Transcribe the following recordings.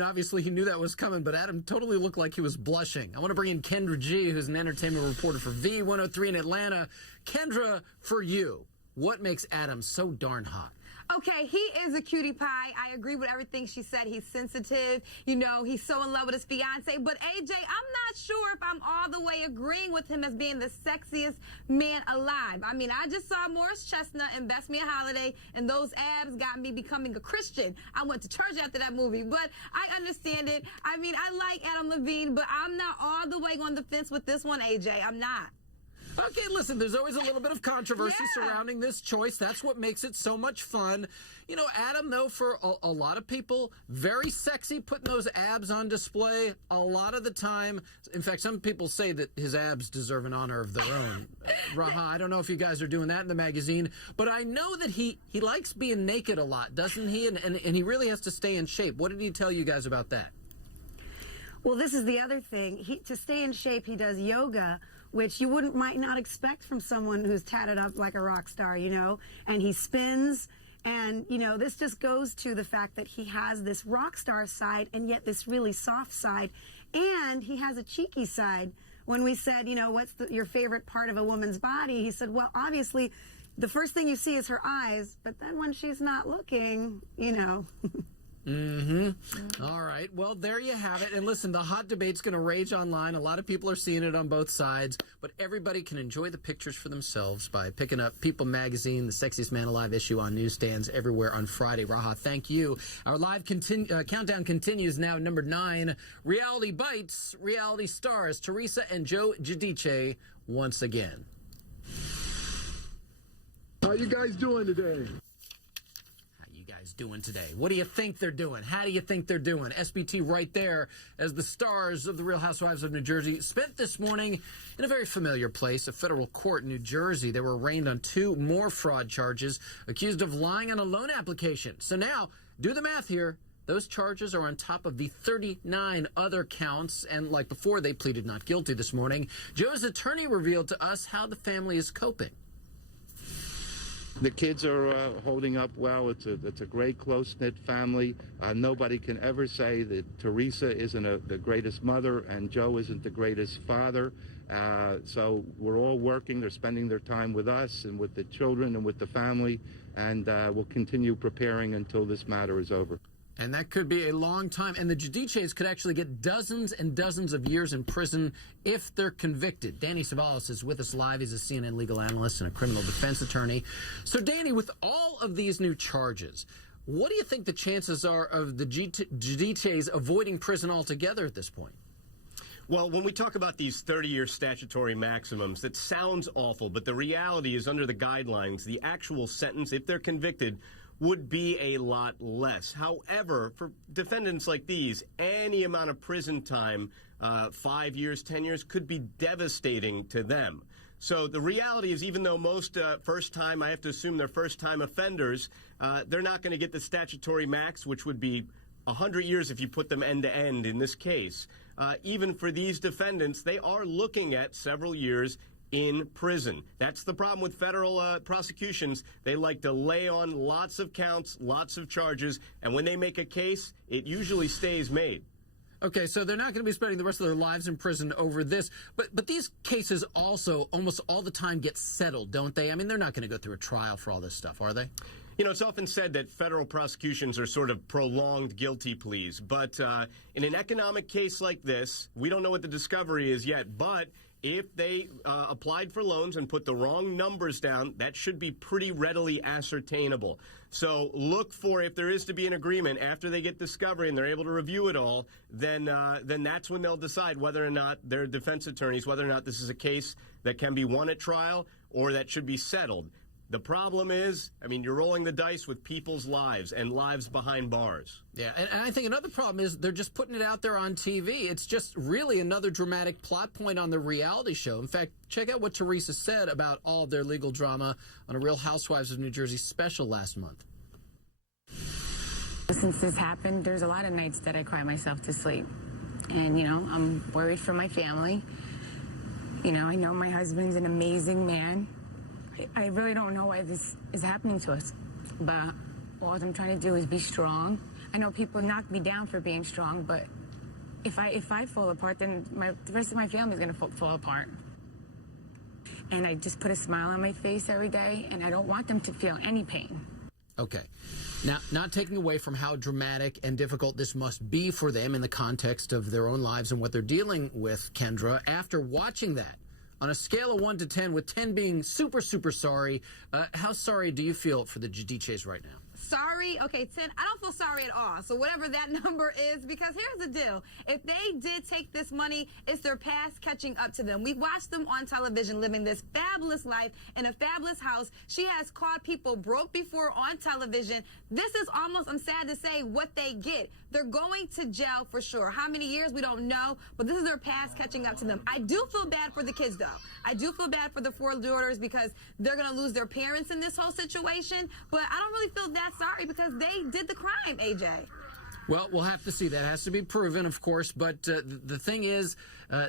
Obviously he knew that was coming, but Adam totally looked like he was blushing. I want to bring in Kendra G, who's an entertainment reporter for V103 in Atlanta. Kendra, for you, what makes Adam so darn hot? Okay, he is a cutie pie. I agree with everything she said. He's sensitive. You know, he's so in love with his fiance. But, AJ, I'm not sure if I'm all the way agreeing with him as being the sexiest man alive. I mean, I just saw Morris Chestnut in Best Me a Holiday, and those abs got me becoming a Christian. I went to church after that movie, but I understand it. I mean, I like Adam Levine, but I'm not all the way on the fence with this one, AJ. I'm not. Okay, listen, there's always a little bit of controversy surrounding this choice. That's what makes it so much fun. You know, Adam, though, for a lot of people, very sexy, putting those abs on display a lot of the time. In fact, some people say that his abs deserve an honor of their own. Raha, I don't know if you guys are doing that in the magazine, but I know that he likes being naked a lot, doesn't he? And he really has to stay in shape. What did he tell you guys about that? Well, this is the other thing. To stay in shape, he does yoga, which you might not expect from someone who's tatted up like a rock star, you know, and he spins. And, you know, this just goes to the fact that he has this rock star side and yet this really soft side. And he has a cheeky side. When we said, you know, what's your favorite part of a woman's body? He said, well, obviously, the first thing you see is her eyes. But then when she's not looking, you know. All right. Well, there you have it. And listen, the hot debate's going to rage online. A lot of people are seeing it on both sides, but everybody can enjoy the pictures for themselves by picking up People Magazine, the Sexiest Man Alive issue on newsstands everywhere on Friday. Raha, thank you. Our live countdown continues now. Number 9, Reality Bites, reality stars Teresa and Joe Giudice once again. How you guys doing today? Doing today? What do you think they're doing? How do you think they're doing? SBT right there as the stars of the Real Housewives of New Jersey spent this morning in a very familiar place, a federal court in New Jersey. They were arraigned on 2 more fraud charges, accused of lying on a loan application. So now, do the math here. Those charges are on top of the 39 other counts, and like before, they pleaded not guilty this morning. Joe's attorney revealed to us how the family is coping. The kids are holding up well. It's a great, close-knit family. Nobody can ever say that Teresa isn't the greatest mother and Joe isn't the greatest father. So we're all working. They're spending their time with us and with the children and with the family, and we'll continue preparing until this matter is over. And that could be a long time. And the Giudices could actually get dozens and dozens of years in prison if they're convicted. Danny Savalas is with us live. He's a CNN legal analyst and a criminal defense attorney. So, Danny, with all of these new charges, what do you think the chances are of the Giudices avoiding prison altogether at this point? Well, when we talk about these 30-year statutory maximums, that sounds awful, but the reality is under the guidelines, the actual sentence, if they're convicted, would be a lot less. However, for defendants like these, any amount of prison time, 5 years, 10 years, could be devastating to them. So the reality is, even though most I have to assume they're first-time offenders, they're not going to get the statutory max, which would be 100 years if you put them end-to-end in this case. Even for these defendants, they are looking at several years in prison. That's the problem with federal prosecutions. They like to lay on lots of counts, lots of charges, and when they make a case, it usually stays made. Okay, so they're not going to be spending the rest of their lives in prison over this. But these cases also almost all the time get settled, don't they? I mean, they're not going to go through a trial for all this stuff, are they? You know, it's often said that federal prosecutions are sort of prolonged guilty pleas. But in an economic case like this, we don't know what the discovery is yet, but if they applied for loans and put the wrong numbers down, that should be pretty readily ascertainable. So look for, if there is to be an agreement after they get discovery and they're able to review it all, then that's when they'll decide whether or not their defense attorneys, whether or not this is a case that can be won at trial or that should be settled. The problem is, I mean, you're rolling the dice with people's lives and lives behind bars. Yeah, and I think another problem is they're just putting it out there on TV. It's just really another dramatic plot point on the reality show. In fact, check out what Teresa said about all of their legal drama on a Real Housewives of New Jersey special last month. Since this happened, there's a lot of nights that I cry myself to sleep. And, you know, I'm worried for my family. You know, I know my husband's an amazing man. I really don't know why this is happening to us, but all I'm trying to do is be strong. I know people knock me down for being strong, but if I fall apart, then the rest of my family is going to fall apart. And I just put a smile on my face every day, and I don't want them to feel any pain. Okay. Now, not taking away from how dramatic and difficult this must be for them in the context of their own lives and what they're dealing with, Kendra, after watching that, on a scale of 1 to 10, with 10 being super, super sorry, how sorry do you feel for the Giudices right now? Sorry? Okay, 10. I don't feel sorry at all. So whatever that number is, because here's the deal. If they did take this money, it's their past catching up to them. We've watched them on television living this fabulous life in a fabulous house. She has caught people broke before on television. This is almost, I'm sad to say, what they get. They're going to jail for sure. How many years, we don't know, but this is their past catching up to them. I do feel bad for the kids, though. I do feel bad for the 4 daughters because they're going to lose their parents in this whole situation, but I don't really feel that sorry because they did the crime, AJ. Well, we'll have to see. That has to be proven, of course. But the thing is,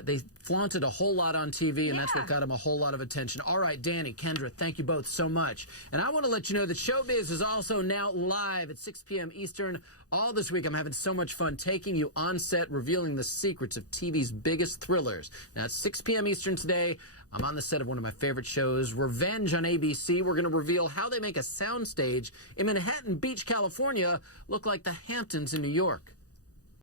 they flaunted a whole lot on TV, and that's what got them a whole lot of attention. All right, Danny, Kendra, thank you both so much. And I want to let you know that ShowBiz is also now live at 6 p.m. Eastern. All this week, I'm having so much fun taking you on set, revealing the secrets of TV's biggest thrillers. Now, it's 6 p.m. Eastern today. I'm on the set of one of my favorite shows, Revenge on ABC. We're going to reveal how they make a soundstage in Manhattan Beach, California, look like the Hamptons in New York.